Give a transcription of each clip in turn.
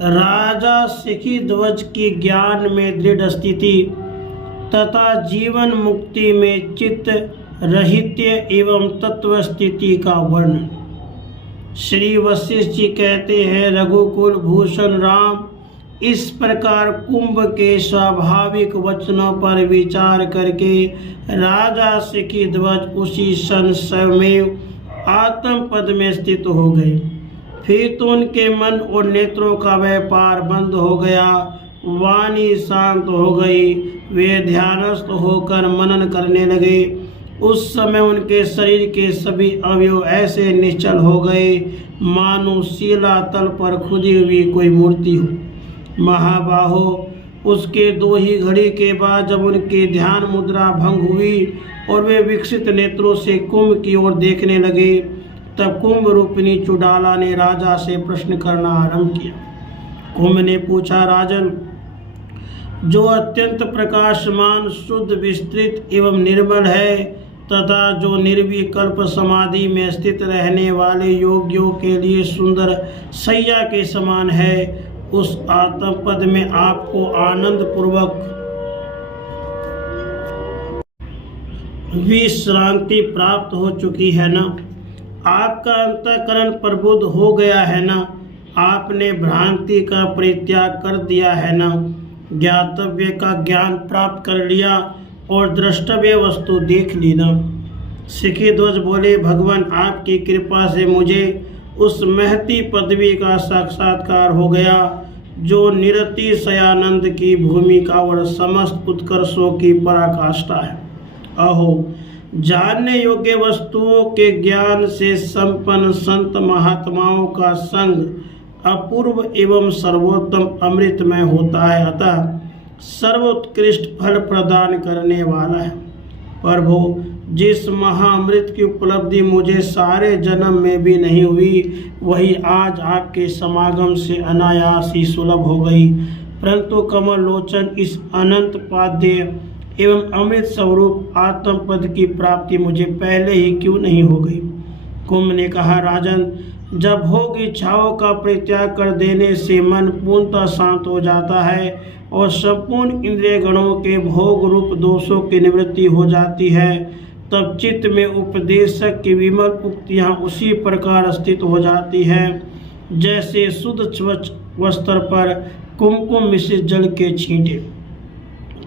राजा सिखी ध्वज की ज्ञान में दृढ़ स्थिति तथा जीवन मुक्ति में चित्त रहित्य एवं तत्व स्थिति का वर्णन। श्री वशिष्ठ जी कहते हैं, रघुकुल भूषण राम इस प्रकार कुंभ के स्वाभाविक वचनों पर विचार करके राजा सिखी ध्वज उसी क्षण स्वयं आत्म पद में स्थित हो गए। फिर तो उनके मन और नेत्रों का व्यापार बंद हो गया, वाणी शांत हो गई, वे ध्यानस्थ होकर मनन करने लगे। उस समय उनके शरीर के सभी अवयव ऐसे निश्चल हो गए मानो शिला तल पर खुदी हुई कोई मूर्ति हो। महाबाहो, उसके 2 ही घड़ी के बाद जब उनके ध्यान मुद्रा भंग हुई और वे विकसित नेत्रों से कुंभ की ओर देखने लगे, तब कुंभ रूपिणी चुड़ाला ने राजा से प्रश्न करना आरंभ किया। कुंभ ने पूछा, राजन, जो अत्यंत प्रकाशमान, शुद्ध, विस्तृत एवं निर्मल है तथा जो निर्विकल्प समाधि में स्थित रहने वाले योगियों के लिए सुंदर सैया के समान है, उस आत्म पद में आपको आनंद पूर्वक विश्रांति प्राप्त हो चुकी है ना? आपका अंतःकरण प्रबुद्ध हो गया है ना? आपने भ्रांति का परित्याग कर दिया है ना? ज्ञातव्य का ज्ञान प्राप्त कर लिया और द्रष्टव्य वस्तु देख ली ना? सिखी ध्वज बोले, भगवान आपकी कृपा से मुझे उस महती पदवी का साक्षात्कार हो गया जो निरतिशयानंद की भूमिका और समस्त उत्कर्षों की पराकाष्ठा है। अहो, जानने योग्य वस्तुओं के ज्ञान से संपन्न संत महात्माओं का संग अपूर्व एवं सर्वोत्तम अमृतमय होता है, अतः सर्वोत्कृष्ट फल प्रदान करने वाला है। प्रभु, जिस महाअमृत की उपलब्धि मुझे सारे जन्म में भी नहीं हुई, वही आज आपके समागम से अनायास ही सुलभ हो गई। परंतु कमल लोचन, इस अनंत पाद्य एवं अमृत स्वरूप आत्म पद की प्राप्ति मुझे पहले ही क्यों नहीं हो गई? कुंभ ने कहा, राजन, जब भोग इच्छाओं का परित्याग कर देने से मन पूर्णतः शांत हो जाता है और संपूर्ण इंद्रिय गणों के भोग रूप दोषों की निवृत्ति हो जाती है, तब चित्त में उपदेशक की विमल उक्तियाँ उसी प्रकार स्थित हो जाती हैं जैसे शुद्ध स्वच्छ वस्त्र पर कुमकुम मिश्रित जल के छींटे।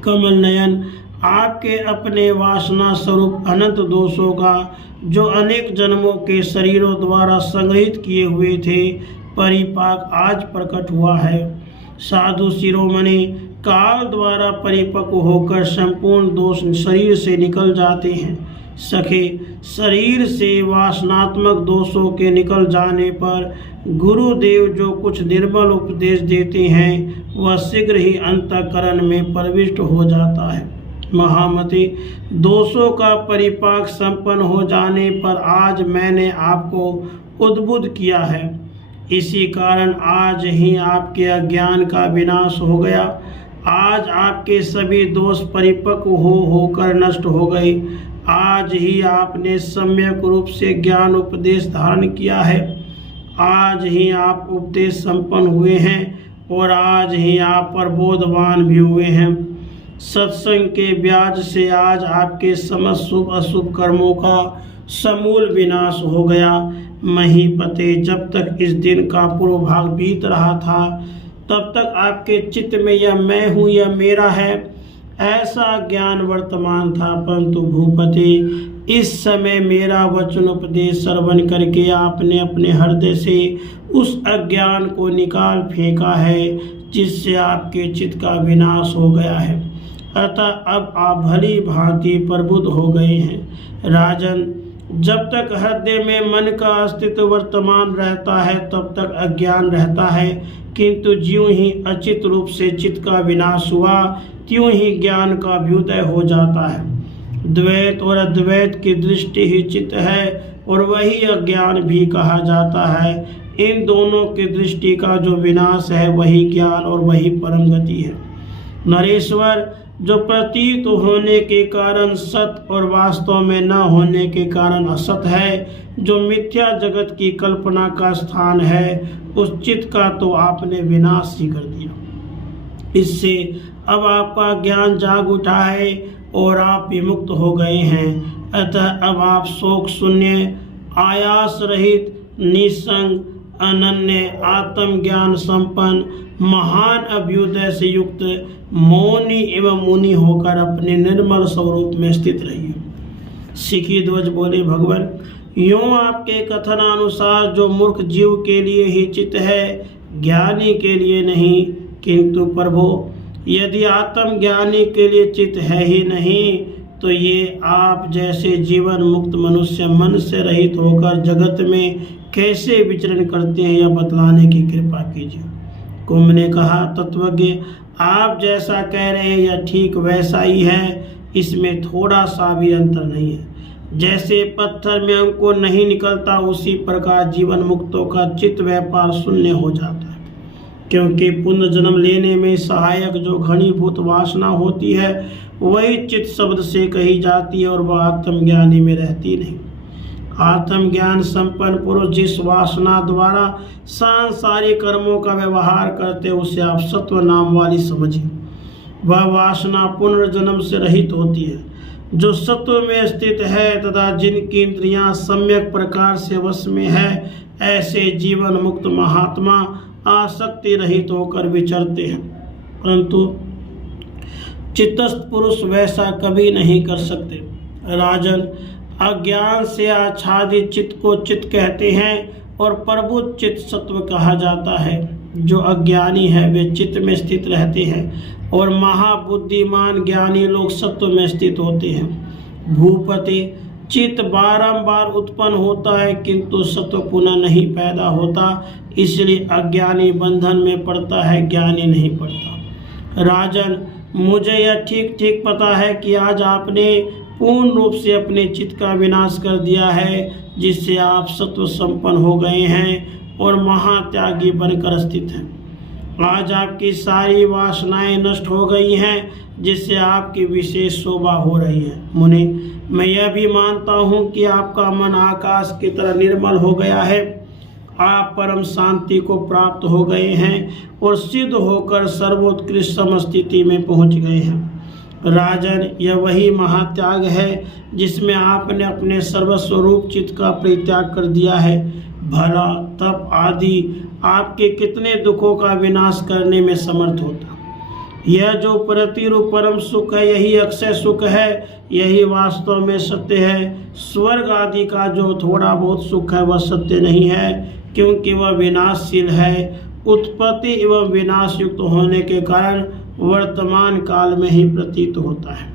कमल नयन, आपके अपने वासना स्वरूप अनंत दोषों का जो अनेक जन्मों के शरीरों द्वारा संग्रहित किए हुए थे, परिपाक आज प्रकट हुआ है। साधु शिरोमणि, काल द्वारा परिपक्व होकर संपूर्ण दोष शरीर से निकल जाते हैं। सखे, शरीर से वासनात्मक दोषों के निकल जाने पर गुरुदेव जो कुछ निर्मल उपदेश देते हैं, वह शीघ्र ही अंतःकरण में प्रविष्ट हो जाता है। महामते, दोषों का परिपाक संपन्न हो जाने पर आज मैंने आपको उद्बुद्ध किया है। इसी कारण आज ही आपके अज्ञान का विनाश हो गया। आज आपके सभी दोष परिपक्व होकर नष्ट हो गए। आज ही आपने सम्यक रूप से ज्ञान उपदेश धारण किया है। आज ही आप उपदेश संपन्न हुए हैं और आज ही आप प्रबोधवान भी हुए हैं। सत्संग के ब्याज से आज आपके समस्त शुभ अशुभ कर्मों का समूल विनाश हो गया। महीपते, जब तक इस दिन का पूर्व भाग बीत रहा था, तब तक आपके चित्त में यह मैं हूँ, यह मेरा है, ऐसा ज्ञान वर्तमान था। परंतु भूपति, इस समय मेरा वचन उपदेश श्रवण करके आपने अपने हृदय से उस अज्ञान को निकाल फेंका है जिससे आपके चित्त का विनाश हो गया है। अतः अब आप भली भांति प्रबुद्ध हो गए हैं। राजन, जब तक हृदय में मन का अस्तित्व वर्तमान रहता है तब तक अज्ञान रहता है, किंतु ज्यों ही अचित रूप से चित्त का विनाश हुआ त्यों ही ज्ञान का अभ्युदय हो जाता है। द्वैत और अद्वैत की दृष्टि ही चित्त है और वही अज्ञान भी कहा जाता है। इन दोनों की दृष्टि का जो विनाश है वही ज्ञान और वही परम गति है। नरेश्वर, जो प्रतीत होने के कारण सत्य और वास्तव में न होने के कारण असत है, जो मिथ्या जगत की कल्पना का स्थान है, उस चित्त का तो आपने विनाश ही कर दिया। इससे अब आपका ज्ञान जाग उठा है और आप विमुक्त हो गए हैं। अतः अब आप शोक शून्य, आयास रहित, निसंग, अनन्य, आत्मज्ञान संपन्न, महान अभ्युदय से युक्त, मौनी एवं मुनि होकर अपने निर्मल स्वरूप में स्थित रहिए। सिखी ध्वज बोले, भगवान यूं आपके कथनानुसार जो मूर्ख जीव के लिए ही चित्त है, ज्ञानी के लिए नहीं। किंतु प्रभु, यदि आत्मज्ञानी के लिए चित्त है ही नहीं, तो ये आप जैसे जीवन मुक्त मनुष्य मन से रहित होकर जगत में कैसे विचरण करते हैं, यह बतलाने की कृपा कीजिए। कुंभ ने कहा, तत्वज्ञ, आप जैसा कह रहे हैं यह ठीक वैसा ही है, इसमें थोड़ा सा भी अंतर नहीं है। जैसे पत्थर में अंकुर नहीं निकलता, उसी प्रकार जीवन मुक्तों का चित्त व्यापार शून्य हो जाता है। क्योंकि पुनर्जन्म लेने में सहायक जो घनीभूत वासना होती है, वही चित्त शब्द से कही जाती है और वह आत्मज्ञानी में रहती नहीं। आत्मज्ञान संपन्न पुरुष जिस वासना द्वारा सांसारिक कर्मों का व्यवहार करते, उसे आप सत्व नाम वाली समझिए। वह वासना पुनर्जन्म से रहित होती है, जो सत्व में स्थित है तथा जिनकी इंद्रियां सम्यक प्रकार से वश में है, ऐसे जीवन मुक्त महात्मा आसक्ति रहित होकर विचरते हैं। परंतु चित्तस्थ पुरुष वैसा कभी नहीं कर सकते। राजन, अज्ञान से आच्छादित चित्त को चित्त कहते हैं और प्रबुद्ध चित्त सत्व कहा जाता है। जो अज्ञानी है वे चित्त में स्थित रहते हैं और महाबुद्धिमान ज्ञानी लोग सत्व में स्थित होते हैं। भूपति, चित्त बारंबार उत्पन्न होता है किंतु सत्व पुनः नहीं पैदा होता, इसलिए अज्ञानी बंधन में पड़ता है, ज्ञानी नहीं पड़ता। राजन, मुझे यह ठीक ठीक पता है कि आज आपने पूर्ण रूप से अपने चित्त का विनाश कर दिया है, जिससे आप सत्व संपन्न हो गए हैं और महात्यागी बनकर स्थित हैं। आज आपकी सारी वासनाएं नष्ट हो गई हैं, जिससे आपकी विशेष शोभा हो रही है। मुनि, मैं यह भी मानता हूँ कि आपका मन आकाश की तरह निर्मल हो गया है। आप परम शांति को प्राप्त हो गए हैं और सिद्ध होकर सर्वोत्कृष्ट समस्थिति में पहुँच गए हैं। राजन, यह वही महात्याग है जिसमें आपने अपने सर्वस्वरूप चित्त का परित्याग कर दिया है। भला तप आदि आपके कितने दुखों का विनाश करने में समर्थ होता। यह जो प्रतिरूप परम सुख है, यही अक्षय सुख है, यही वास्तव में सत्य है। स्वर्ग आदि का जो थोड़ा बहुत सुख है वह सत्य नहीं है, क्योंकि वह विनाशशील है। उत्पत्ति एवं विनाश युक्त होने के कारण वर्तमान काल में ही प्रतीत होता है।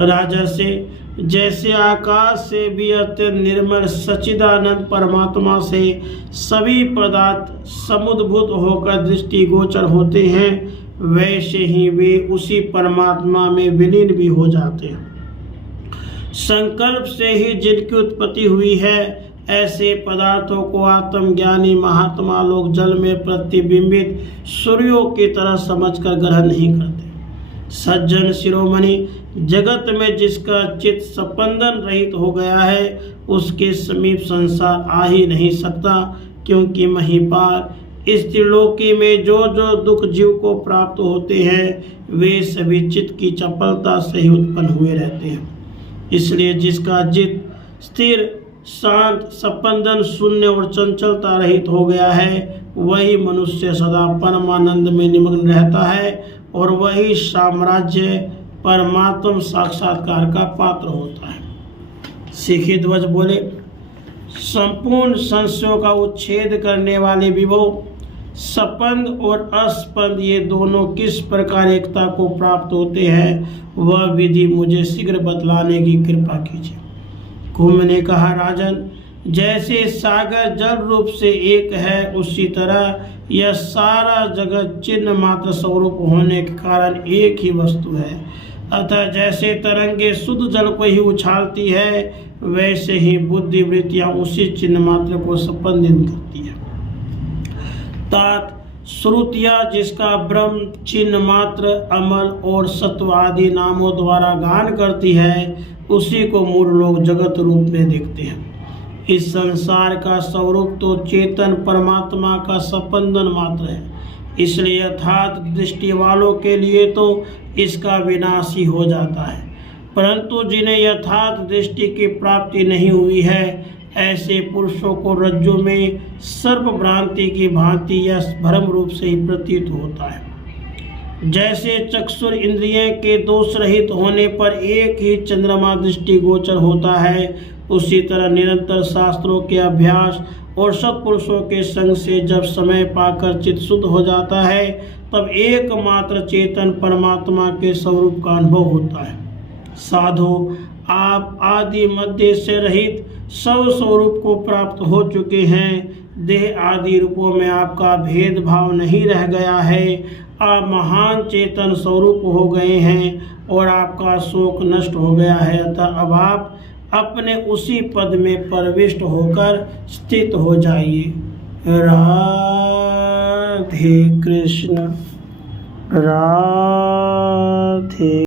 राजर्षि, जैसे आकाश से भी अत्यंत निर्मल सच्चिदानंद परमात्मा से सभी पदार्थ समुद्भूत होकर दृष्टिगोचर होते हैं, वैसे ही वे उसी परमात्मा में विलीन भी हो जाते हैं। संकल्प से ही जिनकी उत्पत्ति हुई है, ऐसे पदार्थों को आत्मज्ञानी महात्मा लोग जल में प्रतिबिंबित सूर्यों की तरह समझकर ग्रहण नहीं करते। सज्जन शिरोमणि, जगत में जिसका चित्त स्पंदन रहित हो गया है, उसके समीप संसार आ ही नहीं सकता, क्योंकि महिपाल इस त्रिलोकी में जो जो दुख जीव को प्राप्त होते हैं, वे सभी चित्त की चपलता से ही उत्पन्न हुए रहते हैं। इसलिए जिसका चित्त स्थिर, शांत, स्पंदन शून्य और चंचलता रहित हो गया है, वही मनुष्य सदा परमानंद में निमग्न रहता है और वही साम्राज्य परमात्म साक्षात्कार का पात्र होता है। सिखी ध्वज बोले, संपूर्ण संशयों का उच्छेद करने वाले विभो, स्पंद और अस्पंद ये दोनों किस प्रकार एकता को प्राप्त होते हैं, वह विधि मुझे शीघ्र बतलाने की कृपा कीजिए। कुंभ ने कहा, राजन, जैसे सागर जल रूप से एक है, उसी तरह यह सारा जगत चिन्ह मात्र स्वरूप होने के कारण एक ही वस्तु है। अतः जैसे तरंगे शुद्ध जल को ही उछालती है, वैसे ही बुद्धि वृत्तियां उसी चिन्ह मात्र को स्पंदित करती है। तात श्रुतियाँ जिसका ब्रह्म, चिन्ह मात्र, अमल और सत्व आदि नामों द्वारा गान करती है, उसी को मूल लोग जगत रूप में देखते हैं। इस संसार का स्वरूप तो चेतन परमात्मा का स्पंदन मात्र है, इसलिए यथार्थ दृष्टि वालों के लिए तो इसका विनाश ही हो जाता है। परंतु जिन्हें यथार्थ दृष्टि की प्राप्ति नहीं हुई है, ऐसे पुरुषों को रज्जु में सर्प भ्रांति की भांति या भ्रम रूप से ही प्रतीत होता है। जैसे चक्षुर इंद्रिय के दोष रहित होने पर एक ही चंद्रमा दृष्टि गोचर होता है, उसी तरह निरंतर शास्त्रों के अभ्यास और सत्पुरुषों के संग से जब समय पाकर चित्त शुद्ध हो जाता है, तब एकमात्र चेतन परमात्मा के स्वरूप का अनुभव होता है। साधु, आप आदि मध्य से रहित सब स्वरूप को प्राप्त हो चुके हैं। देह आदि रूपों में आपका भेदभाव नहीं रह गया है। आप महान चेतन स्वरूप हो गए हैं और आपका शोक नष्ट हो गया है। अतः अब आप अपने उसी पद में प्रविष्ट होकर स्थित हो जाइए। राधे कृष्ण, राधे।